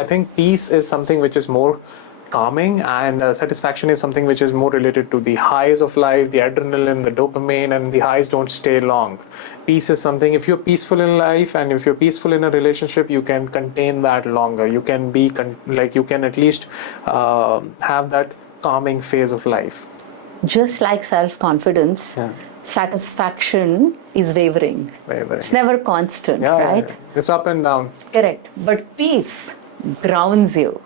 I think peace is something which is more calming, and satisfaction is something which is more related to the highs of life, the adrenaline, the dopamine, and the highs don't stay long. Peace is something, if you're peaceful in life and if you're peaceful in a relationship, you can contain that longer. You can be you can at least have that calming phase of life. Just like self-confidence, satisfaction is wavering. It's never constant, right? It's up and down. Correct. But peace grounds you.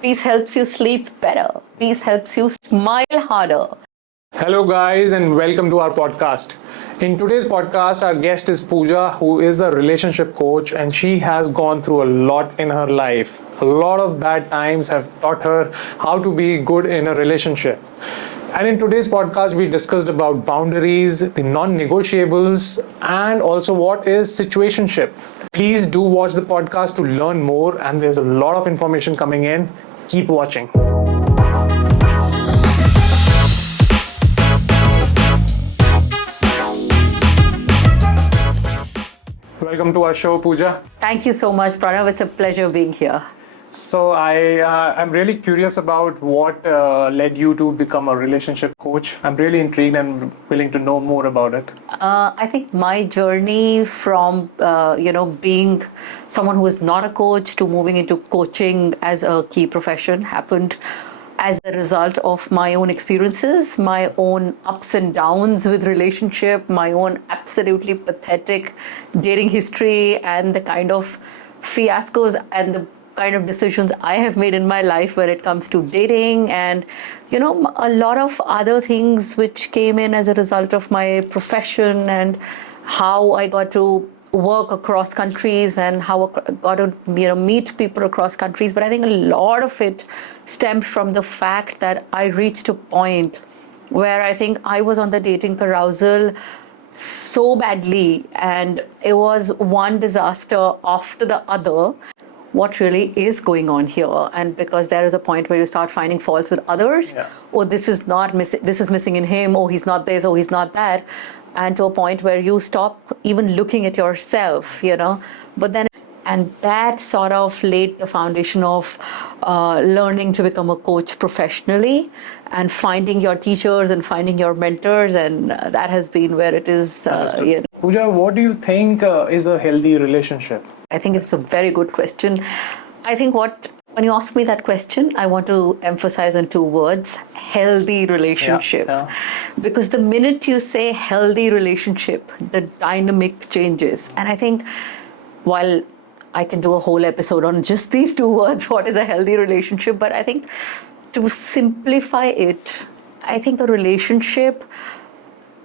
Peace helps you sleep better. Peace helps you smile harder. Hello guys, and welcome to our podcast. In today's podcast, our guest is Pooja, who is a relationship coach, and she has gone through a lot in her life. A lot of bad times have taught her how to be good in a relationship. And in today's podcast, we discussed about boundaries, the non-negotiables, and also what is situationship. Please do watch the podcast to learn more, and there's a lot of information coming in. Keep watching. Welcome to our show, Pooja. Thank you so much, Pranav. It's a pleasure being here. So I'm really curious about what led you to become a relationship coach. I'm really intrigued and willing to know more about it. I think my journey from being someone who is not a coach to moving into coaching as a key profession happened as a result of my own experiences, my own ups and downs with relationship, my own absolutely pathetic dating history, and the kind of fiascos and the kind of decisions I have made in my life when it comes to dating, and a lot of other things which came in as a result of my profession and how I got to work across countries and how I got to meet people across countries. But I think a lot of it stemmed from the fact that I reached a point where I think I was on the dating carousel so badly, and it was one disaster after the other. What really is going on here? And because there is a point where you start finding faults with others, or this is missing in him, or he's not this, or he's not that, and to a point where you stop even looking at yourself, But then, and that sort of laid the foundation of learning to become a coach professionally and finding your teachers and finding your mentors, and that has been where it is. Pooja, what do you think is a healthy relationship? I think it's a very good question. I think when you ask me that question, I want to emphasize on two words: healthy relationship. Because the minute you say healthy relationship, the dynamic changes. And I think while I can do a whole episode on just these two words, what is a healthy relationship, but I think to simplify it, I think a relationship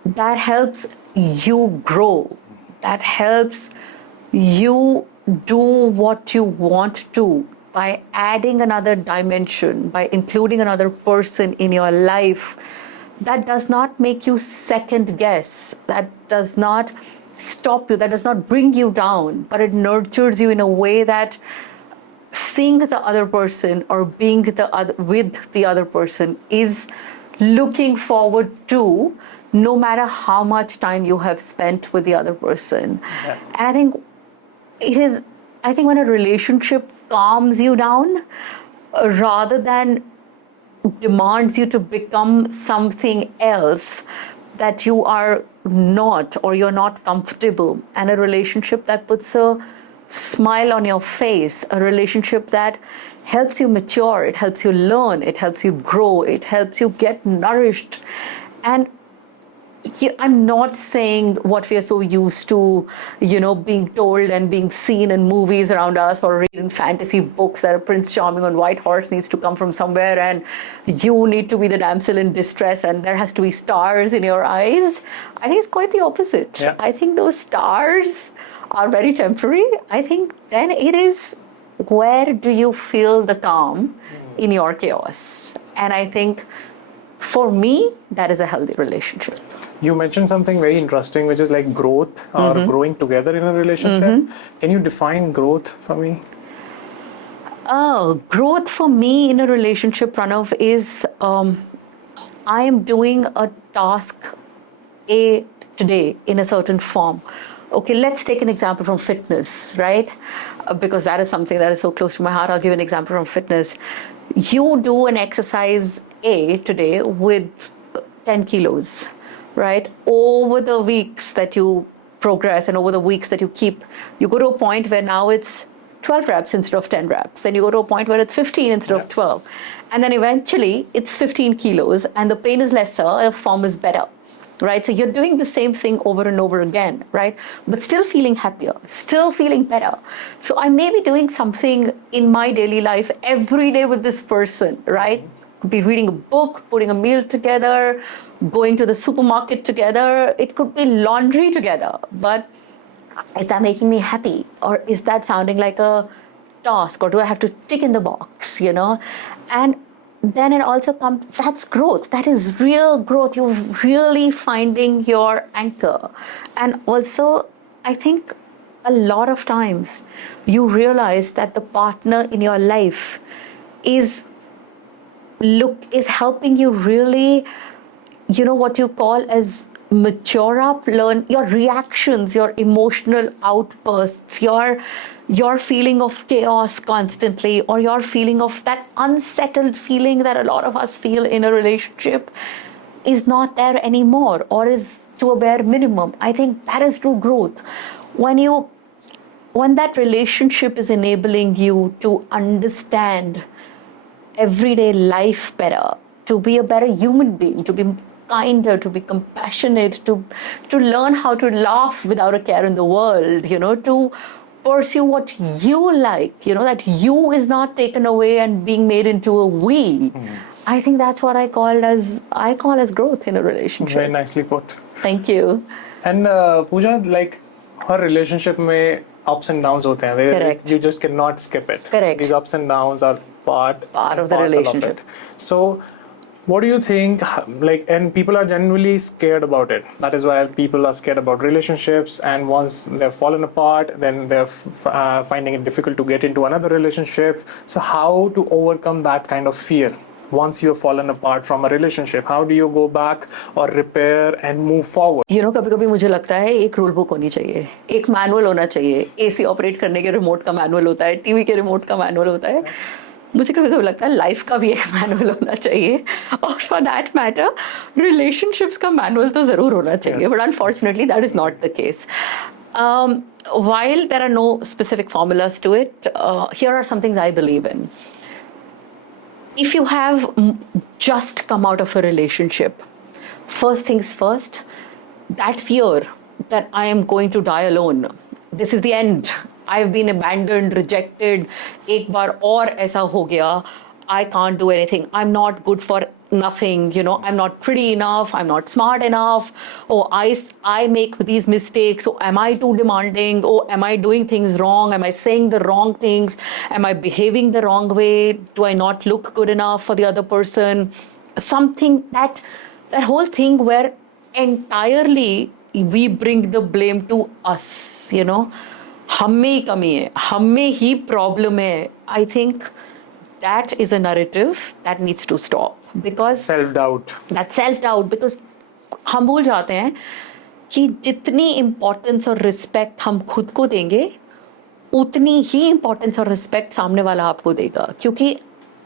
that helps you grow, that helps you do what you want to by adding another dimension, by including another person in your life, that does not make you second guess, that does not stop you, that does not bring you down, but it nurtures you in a way that seeing the other person or being with the other person is looking forward to, no matter how much time you have spent with the other person. And I think when a relationship calms you down rather than demands you to become something else that you are not, or you're not comfortable, and a relationship that puts a smile on your face, a relationship that helps you mature, it helps you learn, it helps you grow, it helps you get nourished. And I'm not saying what we are so used to, being told and being seen in movies around us or read in fantasy books that a Prince Charming on white horse needs to come from somewhere and you need to be the damsel in distress and there has to be stars in your eyes. I think it's quite the opposite. I think those stars are very temporary. I think then it is, where do you feel the calm in your chaos? And I think for me, that is a healthy relationship. You mentioned something very interesting, which is like growth or growing together in a relationship. Can you define growth for me? Growth for me in a relationship, Pranav, is I am doing a task today in a certain form. Okay, let's take an example from fitness, right? Because that is something that is so close to my heart. I'll give an example from fitness. You do an exercise A today with 10 kilos, right? Over the weeks that you progress and over the weeks that you keep, you go to a point where now it's 12 reps instead of 10 reps. Then you go to a point where it's 15 instead of 12. And then eventually it's 15 kilos and the pain is lesser, the form is better. Right? So you're doing the same thing over and over again, right? But still feeling happier, still feeling better. So I may be doing something in my daily life every day with this person, right? Could be reading a book, putting a meal together, going to the supermarket together. It could be laundry together. But is that making me happy? Or is that sounding like a task? Or do I have to tick in the box, And then it also comes, that's growth. That is real growth. You're really finding your anchor. And also, I think a lot of times you realize that the partner in your life is helping you really, what you call as mature up, learn your reactions, your emotional outbursts, your feeling of chaos constantly, or your feeling of that unsettled feeling that a lot of us feel in a relationship is not there anymore, or is to a bare minimum. I think that is true growth. When that relationship is enabling you to understand everyday life better, to be a better human being, to be kinder, to be compassionate, to learn how to laugh without a care in the world, to pursue what you like, that you is not taken away and being made into a we. I think that's what I call as growth in a relationship. Very nicely put. Thank you. And Pooja, like her relationship may ups and downs hote hain. Correct. You just cannot skip it. Correct. These ups and downs are part of the parcel relationship. of it. So what do you think, like, and people are genuinely scared about it. That is why people are scared about relationships, and once they've fallen apart, then they're finding it difficult to get into another relationship. So how to overcome that kind of fear once you've fallen apart from a relationship? How do you go back or repair and move forward? कभी-कभी मुझे लगता है एक rule book होनी चाहिए, एक manual होना चाहिए. एसी ऑपरेट करने के रिमोट का मैनुअल होता है, टीवी के रिमोट का मैनुअल होता है. मुझे कभी-कभी लगता है लाइफ का भी एक मैनुअल होना चाहिए, और फॉर दैट मैटर रिलेशनशिप्स का मैनुअल तो जरूर होना चाहिए, but unfortunately that is not the case. While there are no specific formulas to it, here are some things I believe in. If you have just come out of a relationship, first things first, that fear that I am going to die alone, this is the end, I've been abandoned, rejected, ek baar aur aisa ho gaya, I can't do anything, I'm not good for nothing, I'm not pretty enough, I'm not smart enough, oh I make these mistakes, oh am I too demanding, oh am I doing things wrong, am I saying the wrong things, am I behaving the wrong way, do I not look good enough for the other person, something that whole thing where entirely we bring the blame to us, हम में ही कमी है, हम में ही problem है. I think that is a narrative that needs to stop, because Self-doubt. That self-doubt, because हम भूल जाते हैं कि जितनी इम्पोर्टेंस और रिस्पेक्ट हम खुद को देंगे, उतनी ही इम्पोर्टेंस और रिस्पेक्ट सामने वाला आपको देगा. क्योंकि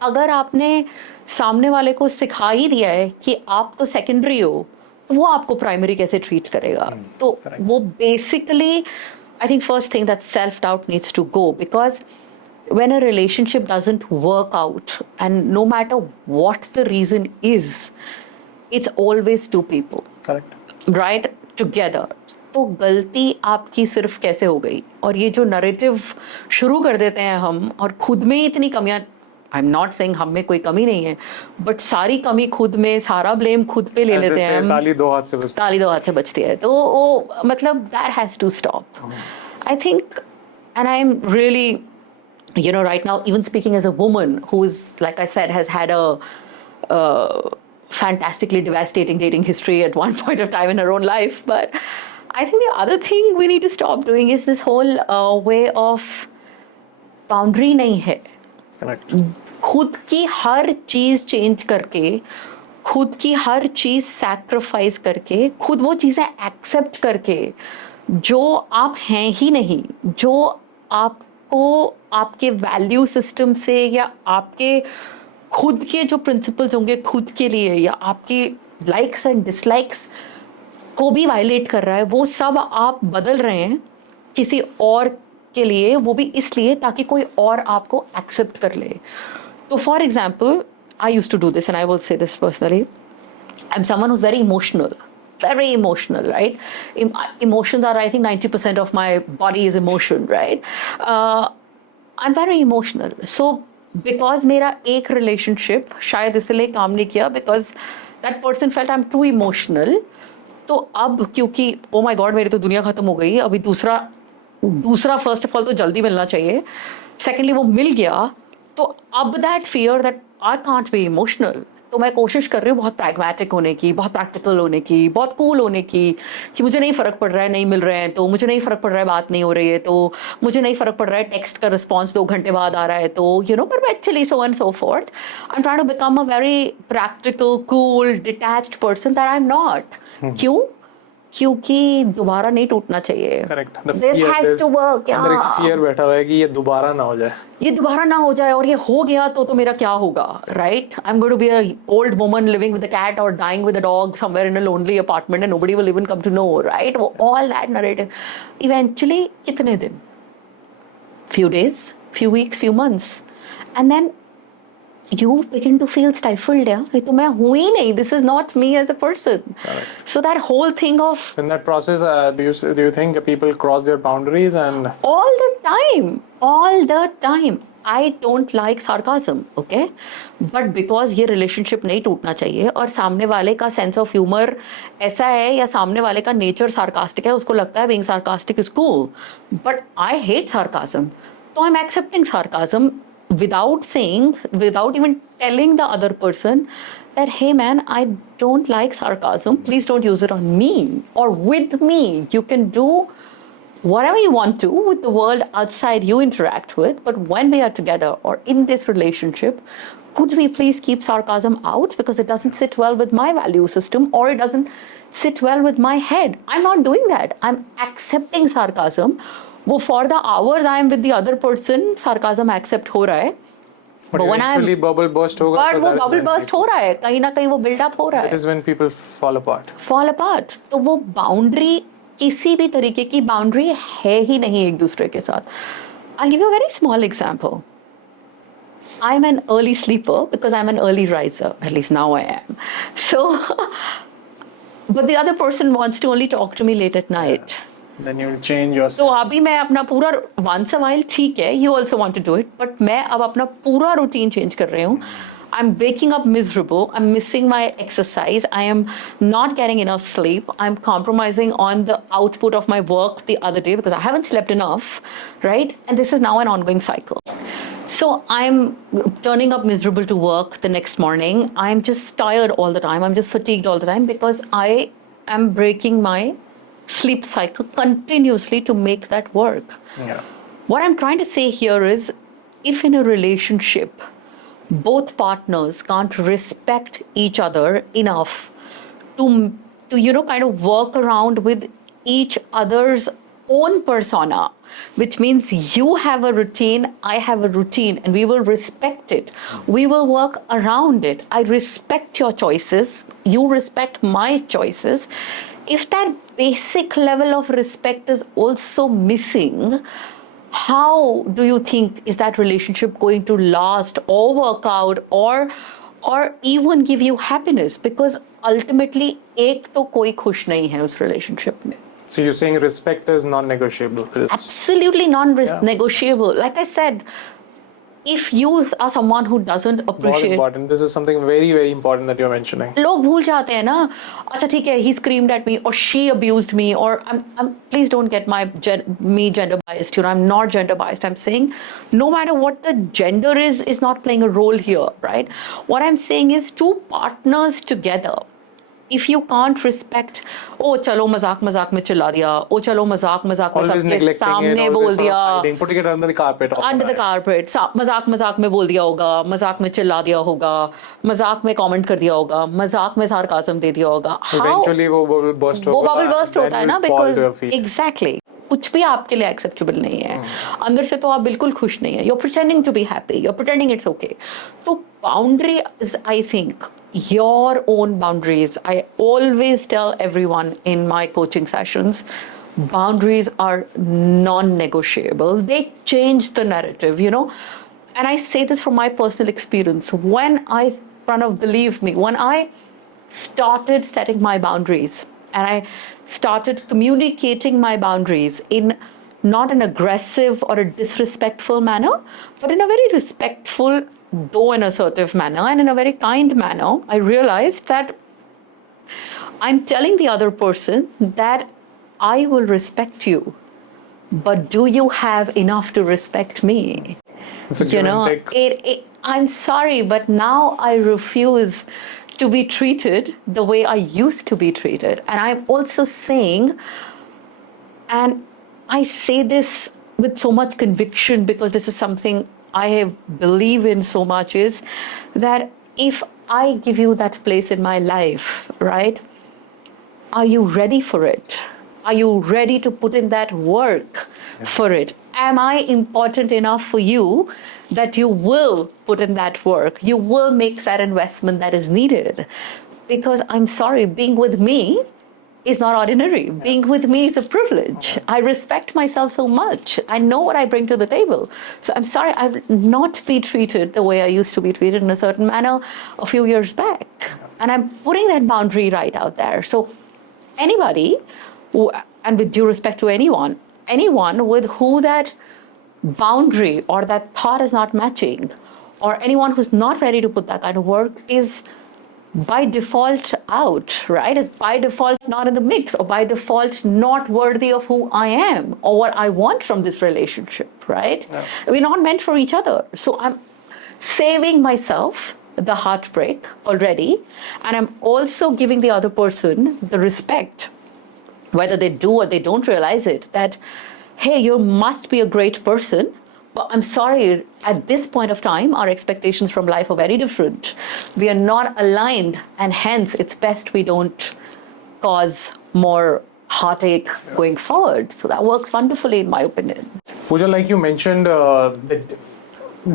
अगर आपने सामने वाले को सिखा ही दिया है कि आप तो सेकेंडरी हो, तो वो आपको प्राइमरी कैसे ट्रीट करेगा. तो वो basically I think first thing that self-doubt needs to go, because when a relationship doesn't work out, and no matter what the reason is, it's always two people. Correct. Right? Together. तो गलती आपकी सिर्फ कैसे हो गई, और ये जो नरेटिव शुरू कर देते हैं हम, और खुद में इतनी कमियां, आई एम नॉट सेइंग हम में कोई कमी नहीं है, बट सारी कमी खुद में, सारा ब्लेम खुद पे ले लेते हैं हम. ताली दो हाथ से बचती है. तो वो मतलब that has to stop. I think, and I am really, right now, even speaking as a woman who's, like I said, has had a fantastically devastating dating history at one point of time in her own life, but I think the other thing we need to stop doing is this whole way of boundary नहीं है. Correct. खुद की हर चीज change करके, खुद की हर चीज sacrifice करके, खुद वो चीजें एक्सेप्ट करके जो आप हैं ही नहीं, जो आपको आपके वैल्यू सिस्टम से या आपके खुद के जो प्रिंसिपल्स होंगे खुद के लिए या आपकी लाइक्स एंड डिसलाइक्स को भी वायलेट कर रहा है, वो सब आप बदल रहे हैं किसी और के लिए, वो भी इसलिए ताकि कोई और आपको एक्सेप्ट कर ले. तो for example, I use to do this and I will say this personally. I'm someone who's very emotional, right? Emotions are, I think, 90% of my body is emotion, right? I'm very emotional. So, because मेरा एक relationship शायद इसलिए काम नहीं किया, because that person felt I'm too emotional. तो अब क्योंकि oh my God मेरी तो दुनिया खत्म हो गई, अभी दूसरा फर्स्ट ऑफ ऑल तो जल्दी मिलना चाहिए, सेकेंडली वो मिल गया, तो अब that fear that I can't be emotional, तो मैं कोशिश कर रही हूँ बहुत प्रैग्मेटिक होने की, बहुत प्रैक्टिकल होने की, बहुत कूल होने की, कि मुझे नहीं फर्क पड़ रहा है नहीं मिल रहे हैं तो, मुझे नहीं फर्क पड़ रहा है बात नहीं हो रही है तो, मुझे नहीं फर्क पड़ रहा है टेक्स्ट का रिस्पॉन्स 2 घंटे बाद आ रहा है तो, perpetually so and so forth. I am trying to become a very practical cool detached person that I am not. क्यों? क्योंकि दोबारा नहीं टूटना चाहिए. Correct. This has to work. अंदर एक फियर बैठा हुआ है कि ये दोबारा ना हो जाए, और ये हो गया तो मेरा क्या होगा, right? I am going to be a old woman living with a cat और dying with a dog somewhere in a lonely apartment and nobody will even come to know, right? All that narrative eventually कितने दिन, few days, few weeks, few months, and then you begin to feel stifled. Yeah, तो मैं हूँ ही नहीं. This is not me as a person. Correct. So that whole thing of in that process, do you think people cross their boundaries and all the time. I don't like sarcasm, okay? But because ये relationship नहीं टूटना चाहिए और सामने वाले का sense of humor ऐसा है या सामने वाले का nature sarcastic है, उसको लगता है being sarcastic is cool. But I hate sarcasm. So I'm accepting sarcasm without even telling the other person that, hey man, I don't like sarcasm. Please don't use it on me or with me. You can do whatever you want to with the world outside you interact with, but when we are together or in this relationship, could we please keep sarcasm out, because it doesn't sit well with my value system or it doesn't sit well with my head. I'm not doing that. I'm accepting sarcasm. वो for the hours I am with the other person, sarcasm accept हो रहा है. But when eventually bubble burst होगा, but वो bubble burst हो रहा है, कहीं ना कहीं वो build up हो रहा है. That is when people fall apart. तो वो boundary किसी भी तरीके की boundary है ही नहीं एक दूसरे के साथ. I'll give you a very small example. I'm an early sleeper because I'm an early riser. At least now I am. So, but the other person wants to only talk to me late at night. Yeah. Then you will change yourself. So अभी मैं अपना पूरा once a while ठीक है, you also want to do it, but मैं अब अपना पूरा routine change कर रही हूँ. I'm waking up miserable. I'm missing my exercise. I am not getting enough sleep. I'm compromising on the output of my work the other day because I haven't slept enough, right? And this is now an ongoing cycle. So I'm turning up miserable to work the next morning. I'm just tired all the time. I'm just fatigued all the time because I am breaking my sleep cycle continuously to make that work. Yeah. What I'm trying to say here is, if in a relationship, both partners can't respect each other enough to kind of work around with each other's own persona, which means you have a routine, I have a routine, and we will respect it. We will work around it. I respect your choices. You respect my choices. If that basic level of respect is also missing, how do you think is that relationship going to last or work out or even give you happiness? Because ultimately एक तो कोई खुश नहीं है उस relationship में. So you're saying respect is non-negotiable? Absolutely non-negotiable. Like I said, if you are someone who doesn't appreciate, important. This is something very, very important that you're mentioning. लोग भूल जाते हैं ना. अच्छा ठीक है, he screamed at me or she abused me or please don't get me gender biased. I'm not gender biased. I'm saying no matter what the gender is not playing a role here, right? What I'm saying is two partners together if you can't respect, oh chalo mazak mazak mein chilla diya, oh chalo mazak mazak mein Always sabke neglecting it, samne always bol sort of diya, hiding, putting it under the carpet. under the carpet, मजाक मजाक में बोल दिया होगा, मजाक में चिल्ला दिया होगा, मजाक में कमेंट कर दिया होगा, मजाक में सार्काज्म दे दिया होगा. Eventually वो bubble burst वो होगा, bubble burst then होता है you'll ना, fall to because your feet. exactly कुछ भी आपके लिए acceptable नहीं है. अंदर से तो आप बिल्कुल खुश नहीं है. You're pretending to be happy. You're pretending it's okay. तो boundary is, I think, your own boundaries. I always tell everyone in my coaching sessions, boundaries are non-negotiable. They change the narrative, you know. And I say this from my personal experience. Pranav, believe me, when I started setting my boundaries and I started communicating my boundaries in not an aggressive or a disrespectful manner, but in a very respectful, though an assertive manner, and in a very kind manner, I realized that I'm telling the other person that I will respect you, but do you have enough to respect me? It's a give and take. I'm sorry, but now I refuse to be treated the way I used to be treated. And I'm also saying, and I say this with so much conviction because this is something I believe in so much, is that if I give you that place in my life, right, are you ready for it? Are you ready to put in that work for it? Am I important enough for you that you will put in that work? You will make that investment that is needed? Because I'm sorry, being with me is not ordinary. Being with me is a privilege. I respect myself so much. I know what I bring to the table. So I'm sorry, I will not be treated the way I used to be treated in a certain manner a few years back. And I'm putting that boundary right out there. So anybody, and with due respect to anyone with who that boundary or that thought is not matching, or anyone who's not ready to put that kind of work, is by default out, right? Is by default not in the mix, or by default not worthy of who I am or what I want from this relationship, right? Yeah. We're not meant for each other. So I'm saving myself the heartbreak already, and I'm also giving the other person the respect, whether they do or they don't realize it, that, hey, you must be a great person, but I'm sorry, at this point of time, our expectations from life are very different. We are not aligned, and hence it's best we don't cause more heartache going forward. So that works wonderfully, in my opinion. Pooja, like you mentioned, that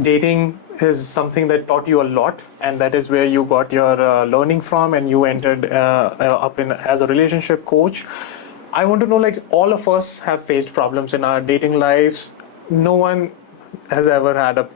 dating is something that taught you a lot, and that is where you got your learning from, and you entered up in as a relationship coach. I want to know, like, all of us have faced problems in our dating lives. No one has ever had a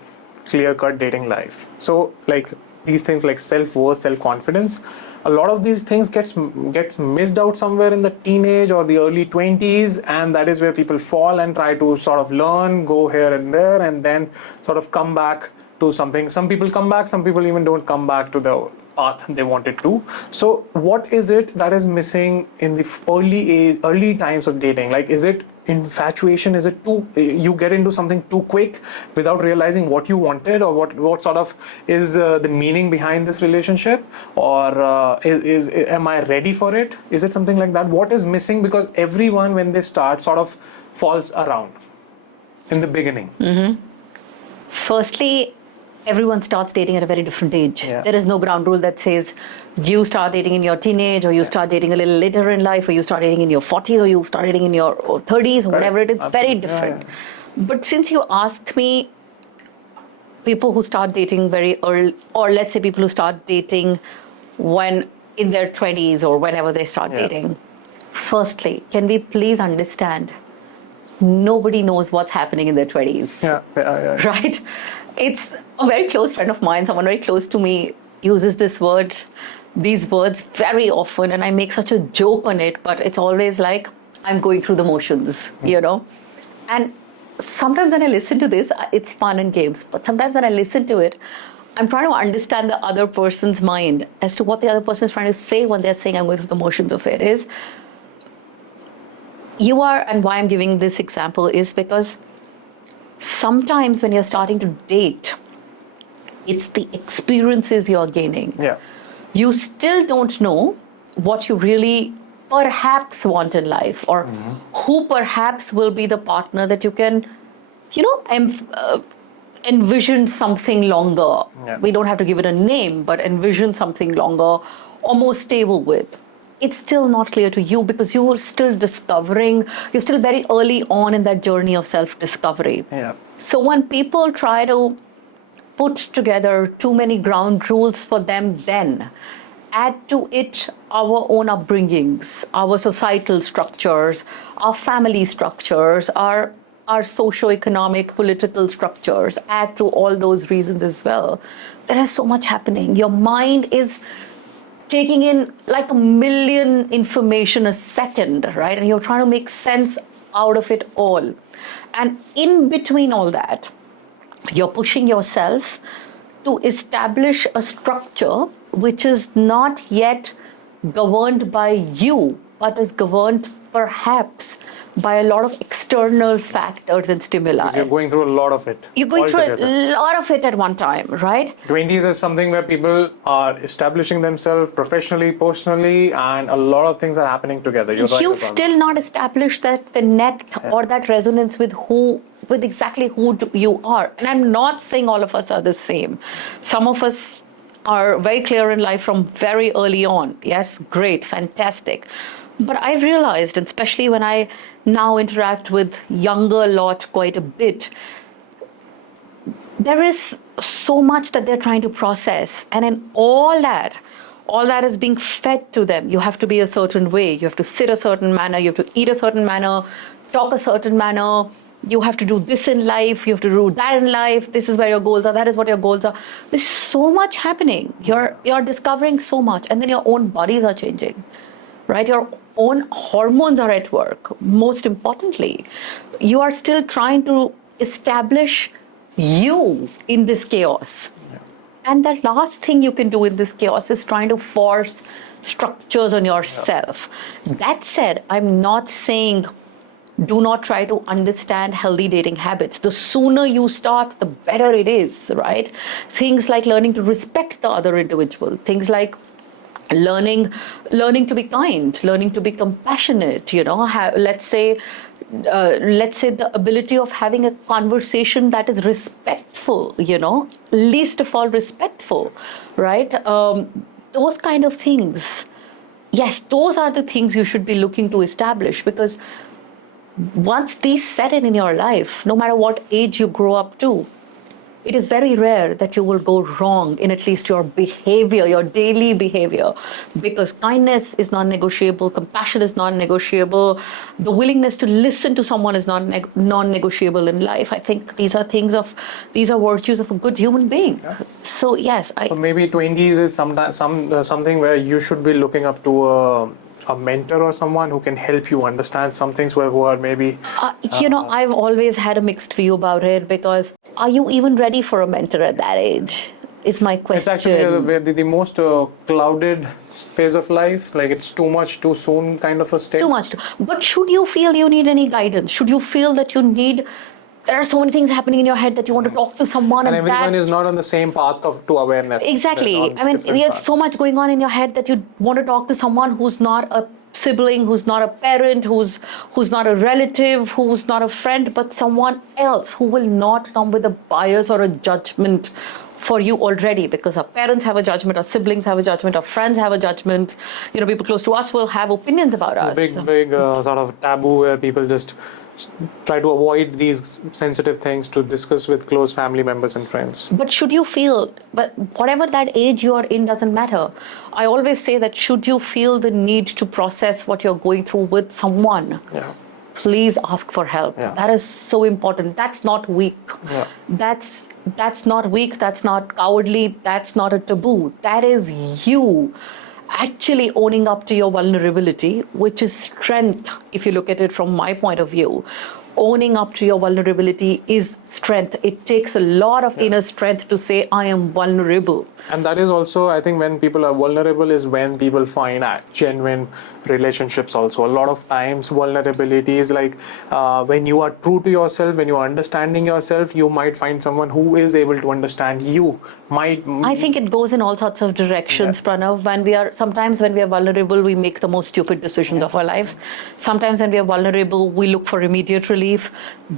clear-cut dating life. So, like, these things like self-worth, self-confidence, a lot of these things gets missed out somewhere in the teenage or the early 20s, and that is where people fall and try to sort of learn, go here and there, and then sort of come back to something. Some people come back, some people even don't come back to the path they wanted to. So what is it that is missing in the early times of dating? Like, is it infatuation? Is it you get into something too quick without realizing what you wanted, or what sort of is the meaning behind this relationship, or am I ready for it? Is it something like that? What is missing? Because everyone, when they start, sort of falls around in the beginning. Mm-hmm. Firstly, everyone starts dating at a very different age. Yeah. There is no ground rule that says you start dating in your teenage, or you start dating a little later in life, or you start dating in your 40s, or you start dating in your 30s, or whatever it is. Very different. Yeah. But since you ask me, people who start dating very early, or let's say people who start dating when in their 20s or whenever they start dating, firstly, can we please understand, nobody knows what's happening in their 20s. Yeah. Right? It's a very close friend of mine, someone very close to me, uses these words very often, and I make such a joke on it, but it's always like, I'm going through the motions, you know? And sometimes when I listen to this, it's fun and games, but sometimes when I listen to it, I'm trying to understand the other person's mind as to what the other person is trying to say when they're saying, I'm going through the motions of it. Is you are, and why I'm giving this example is because sometimes when you're starting to date, it's the experiences you're gaining. Yeah. You still don't know what you really perhaps want in life, or who perhaps will be the partner that you can, envision something longer. Yeah. We don't have to give it a name, but envision something longer or more stable with. It's still not clear to you because you're still discovering, you're still very early on in that journey of self-discovery. Yeah. So when people try to put together too many ground rules for them, then add to it our own upbringings, our societal structures, our family structures, our socio-economic, political structures, add to all those reasons as well. There is so much happening. Your mind is taking in like a million information a second, right? And you're trying to make sense out of it all. And in between all that, you're pushing yourself to establish a structure which is not yet governed by you, but is governed perhaps by a lot of external factors and stimuli. You're going through a lot of it. You're going through altogether. a lot of it at one time, right? 20s is something where people are establishing themselves professionally, personally, and a lot of things are happening together. You're right You've about still not established that connect or that resonance with exactly who you are. And I'm not saying all of us are the same. Some of us are very clear in life from very early on. Yes, great, fantastic. But I've realized, and especially when I now interact with younger lot quite a bit, there is so much that they're trying to process. And in all that is being fed to them. You have to be a certain way. You have to sit a certain manner. You have to eat a certain manner, talk a certain manner. You have to do this in life. You have to do that in life. This is where your goals are. That is what your goals are. There's so much happening. You're discovering so much. And then your own bodies are changing, right? Your own hormones are at work. Most importantly, you are still trying to establish you in this chaos. Yeah. And the last thing you can do in this chaos is trying to force structures on yourself. Yeah. That said, I'm not saying do not try to understand healthy dating habits. The sooner you start, the better it is, right? Things like learning to respect the other individual, things like learning to be kind, learning to be compassionate, let's say the ability of having a conversation that is respectful, least of all respectful, right? Those kind of things. Yes, those are the things you should be looking to establish, because once these set in your life, no matter what age you grow up to, it is very rare that you will go wrong in at least your behavior, your daily behavior, because kindness is non-negotiable, compassion is non-negotiable, the willingness to listen to someone is non-negotiable in life. I think these are virtues of a good human being. Yeah. So yes, So maybe 20s is something where you should be looking up to a mentor or someone who can help you understand some things who are maybe... I've always had a mixed view about it, because are you even ready for a mentor at that age? Is my question. It's actually the most clouded phase of life. Like, it's too much, too soon kind of a state. Too much. But should you feel you need any guidance? Should you feel that there are so many things happening in your head that you want to talk to someone, and everyone is not on the same path to awareness. Exactly. I mean, there's so much going on in your head that you want to talk to someone who's not a sibling, who's not a parent, who's not a relative, who's not a friend, but someone else who will not come with a bias or a judgment for you already, because our parents have a judgment, our siblings have a judgment, our friends have a judgment, people close to us will have opinions about us. Big sort of taboo where people just try to avoid these sensitive things to discuss with close family members and friends. But whatever that age you are in doesn't matter. I always say that should you feel the need to process what you're going through with someone, please ask for help. Yeah. That is so important. That's not weak. Yeah. That's not weak. That's not cowardly. That's not a taboo. That is you actually owning up to your vulnerability, which is strength, if you look at it from my point of view. owning up to your vulnerability is strength. It takes a lot of inner strength to say, I am vulnerable. And that is also, I think, when people are vulnerable is when people find genuine relationships also. A lot of times, vulnerability is like when you are true to yourself, when you are understanding yourself, you might find someone who is able to understand you. I think it goes in all sorts of directions, Pranav. Sometimes when we are vulnerable, we make the most stupid decisions of our life. Sometimes when we are vulnerable, we look for immediate relief.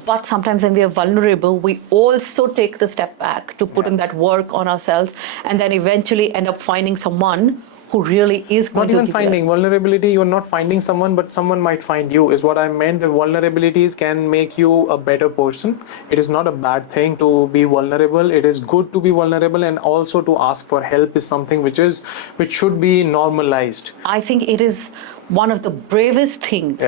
But sometimes when we are vulnerable, we also take the step back to put in that work on ourselves, and then eventually end up finding someone who really is going not to even finding vulnerability, you're not finding someone, but someone might find you, is what I meant. The vulnerabilities can make you a better person. It is not a bad thing to be vulnerable. It is good to be vulnerable, and also to ask for help is something which should be normalized. I think it is one of the bravest things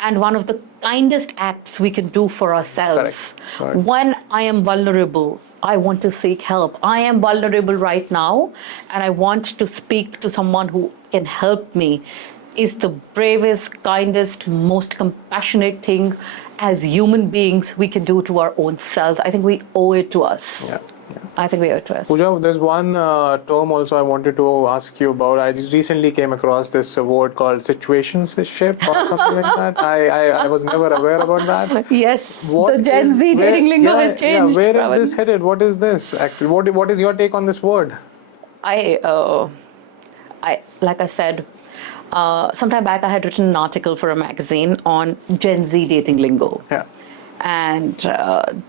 and one of the kindest acts we can do for ourselves. Correct. When I am vulnerable, I want to seek help. I am vulnerable right now, and I want to speak to someone who can help me, is the bravest, kindest, most compassionate thing as human beings we can do to our own selves. I think we owe it to us. I think we owe it to us. Pooja, there's one term also I wanted to ask you about. I just recently came across this word called situationship or something like that. I was never aware about that. Yes, the Gen Z dating lingo has changed. Where is this headed? What is this actually? What is your take on this word? Like I said, sometime back I had written an article for a magazine on Gen Z dating lingo. Yeah. And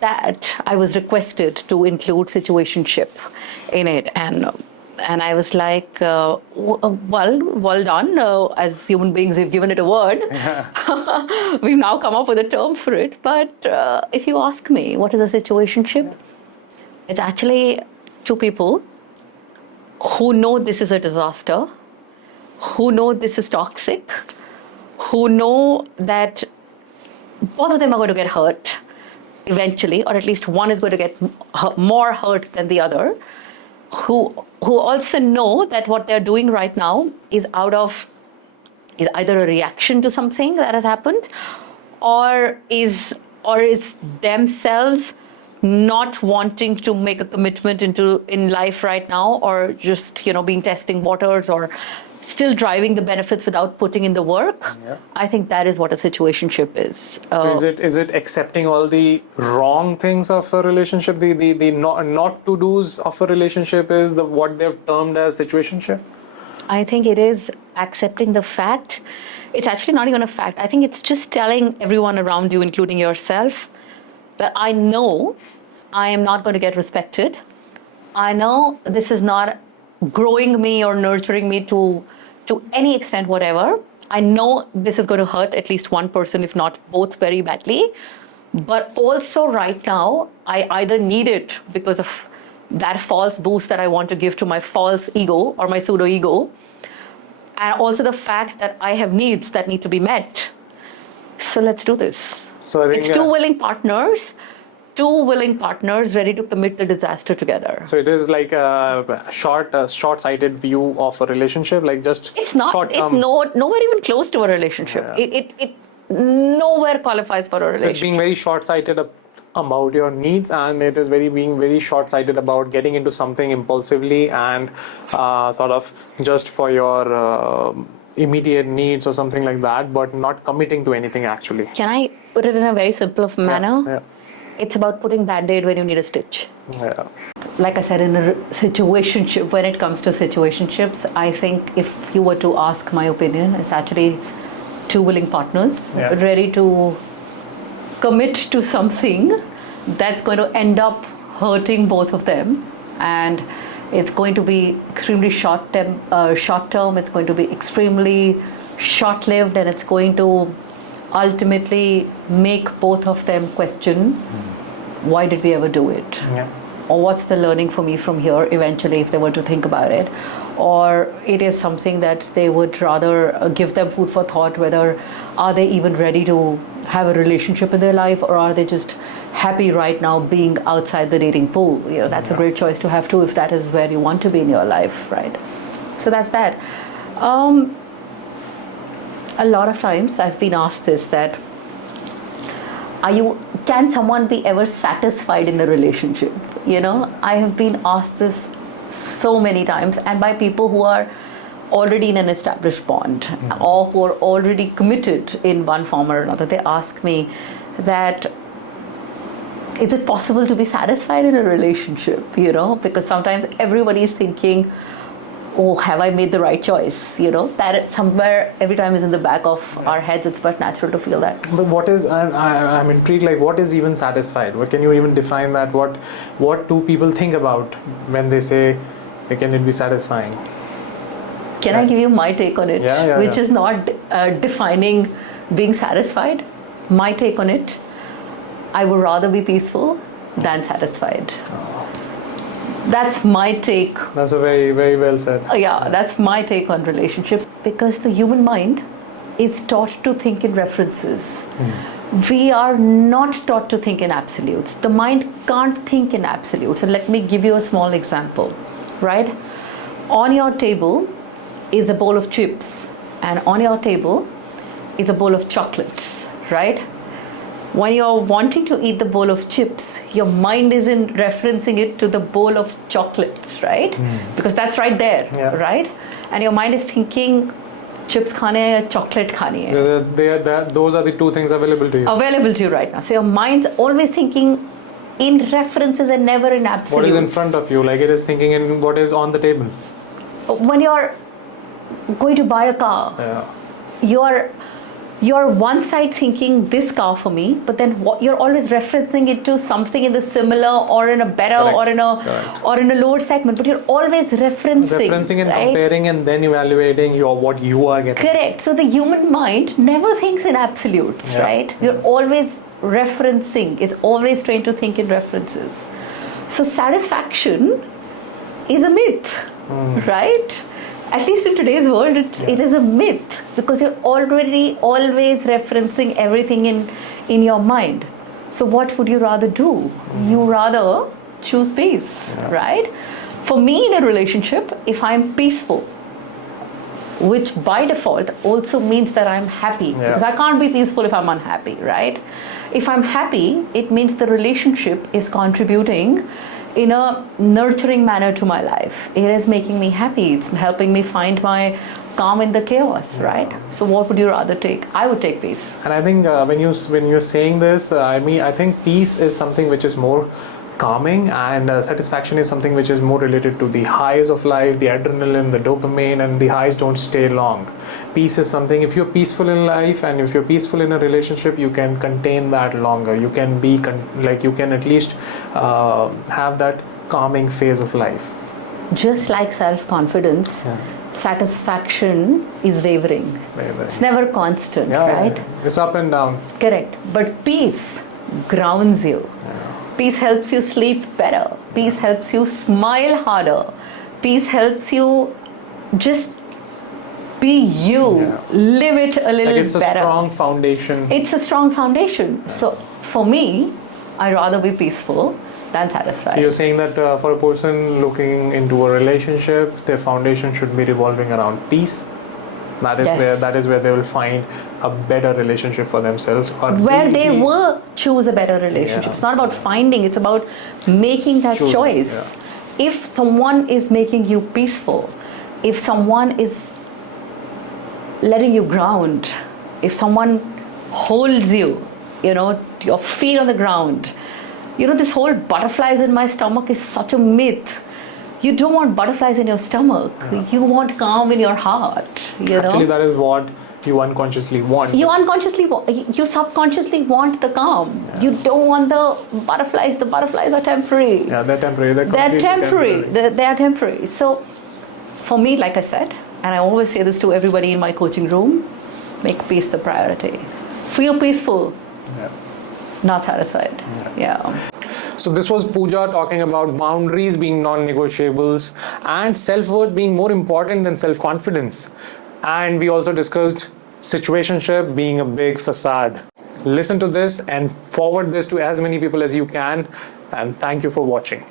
that I was requested to include situationship in it, and I was like, well done. As human beings, we've given it a word. We've now come up with a term for it. But if you ask me, what is a situationship? It's actually two people who know this is a disaster, who know this is toxic, who know that both of them are going to get hurt eventually, or at least one is going to get more hurt than the other, who also know that what they're doing right now is either a reaction to something that has happened, or is themselves not wanting to make a commitment in life right now, or just being testing waters, or still driving the benefits without putting in the work. I think that is what a situationship is. So is it accepting all the wrong things of a relationship? The not to do's of a relationship is what they've termed as situationship? I think it is accepting the fact. It's actually not even a fact. I think it's just telling everyone around you, including yourself, that I know I am not going to get respected. I know this is not growing me or nurturing me to any extent, whatever. I know this is going to hurt at least one person, if not both, very badly. But also right now, I either need it because of that false boost that I want to give to my false ego or my pseudo ego, and also the fact that I have needs that need to be met. So let's do this. So I think it's two willing partners ready to commit the disaster together. So it is like a short-sighted view of a relationship, like just it's not. It's nowhere even close to a relationship. It nowhere qualifies for a relationship. It's being very short-sighted about your needs, and it is being very short-sighted about getting into something impulsively and sort of just for your immediate needs or something like that, but not committing to anything actually. Can I put it in a very simple manner? Yeah. It's about putting Band-Aid when you need a stitch. Yeah. Like I said, in a situationship, when it comes to situationships, I think if you were to ask my opinion, it's actually two willing partners ready to commit to something that's going to end up hurting both of them, and it's going to be extremely short term, it's going to be extremely short-lived, and it's going to ultimately make both of them question, why did we ever do it? Or what's the learning for me from here eventually, if they were to think about it? Or it is something that they would rather give them food for thought, whether are they even ready to have a relationship in their life, or are they just happy right now being outside the dating pool? That's a great choice to have too, if that is where you want to be in your life, right? So that's that. A lot of times I've been asked this, that can someone be ever satisfied in a relationship? I have been asked this so many times, and by people who are already in an established bond or who are already committed in one form or another. They ask me that, is it possible to be satisfied in a relationship? Because sometimes everybody is thinking, oh, have I made the right choice? That somewhere every time is in the back of our heads. It's but natural to feel that. But what is, I'm intrigued, like what is even satisfied? What can you even define that? What do people think about when they say, can it be satisfying? Can I give you my take on it? Which is not defining being satisfied. My take on it, I would rather be peaceful than satisfied. That's my take. That's a very, very well said. That's my take on relationships, because the human mind is taught to think in references. We are not taught to think in absolutes. The mind can't think in absolutes. And let me give you a small example, right? On your table is a bowl of chips, and on your table is a bowl of chocolates, right? When you're wanting to eat the bowl of chips, your mind isn't referencing it to the bowl of chocolates, right? Because that's right there, right? And your mind is thinking, chips khane hai ya chocolate khani hai. Those are the two things available to you. Available to you right now. So your mind's always thinking in references and never in absolutes. What is in front of you? Like it is thinking in what is on the table. When you're going to buy a car, you're one side thinking this car for me, but then you're always referencing it to something in the similar or in a better or in a lower segment, but you're always referencing and right? comparing and then evaluating what you are getting. Correct. So the human mind never thinks in absolutes, right? You're always referencing. It's always trained to think in references. So satisfaction is a myth, right? At least in today's world, it is a myth, because you're already always referencing everything in your mind. So what would you rather do? You rather choose peace, right? For me, in a relationship, if I'm peaceful, which by default also means that I'm happy, because I can't be peaceful if I'm unhappy, right? If I'm happy, it means the relationship is contributing in a nurturing manner to my life. It is making me happy. It's helping me find my calm in the chaos, right? So what would you rather take? I would take peace. And I think when you're saying this, I think peace is something which is more calming, and satisfaction is something which is more related to the highs of life, the adrenaline, the dopamine, and the highs don't stay long. Peace is something, if you're peaceful in life and if you're peaceful in a relationship, you can contain that longer. You can be you can at least have that calming phase of life. Just like self-confidence, satisfaction is wavering. It's never constant, right? It's up and down. Correct. But peace grounds you. Peace helps you sleep better. Peace helps you smile harder. Peace helps you just be you. Live it a little better. It's a strong foundation. It's a strong foundation. So for me, I'd rather be peaceful than satisfied. You're saying that for a person looking into a relationship, their foundation should be revolving around peace. That is where they will find a better relationship for themselves, or where they will choose a better relationship. It's not about finding, it's about making that choice. If someone is making you peaceful, if someone is letting you ground, if someone holds you, your feet on the ground, this whole butterflies in my stomach is such a myth. You don't want butterflies in your stomach. You want calm in your heart. Actually, that is what you unconsciously want. You subconsciously want the calm. You don't want the butterflies. The butterflies are temporary. Yeah, they're temporary. They are temporary. So, for me, like I said, and I always say this to everybody in my coaching room, make peace the priority. Feel peaceful, not satisfied. So this was Pooja talking about boundaries being non-negotiables and self-worth being more important than self-confidence. And we also discussed situationship being a big facade. Listen to this and forward this to as many people as you can. And thank you for watching.